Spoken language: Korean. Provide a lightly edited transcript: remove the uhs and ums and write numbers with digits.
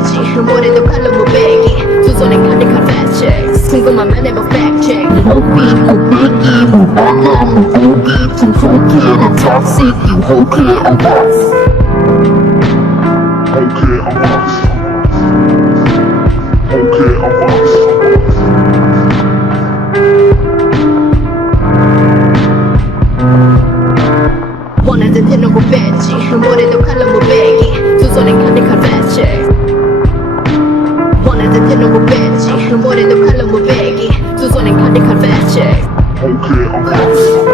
벤지 머리도 칼로 무배기 두 손에 가득한 fat checks 궁금하면 해봐 fact check 호비 무배기 무발라 무고기 퉁퉁기는 toxic you okay I'm box Okay, I'm box. Okay, I'm box. 원하는 대놓고 벤지 머리도 칼로 무배기 두 손에 가득한 fat check 원하는 대놓고 벤지 머리도 칼로 무배기 두 손에 가득한 fat check Okay, I'm box.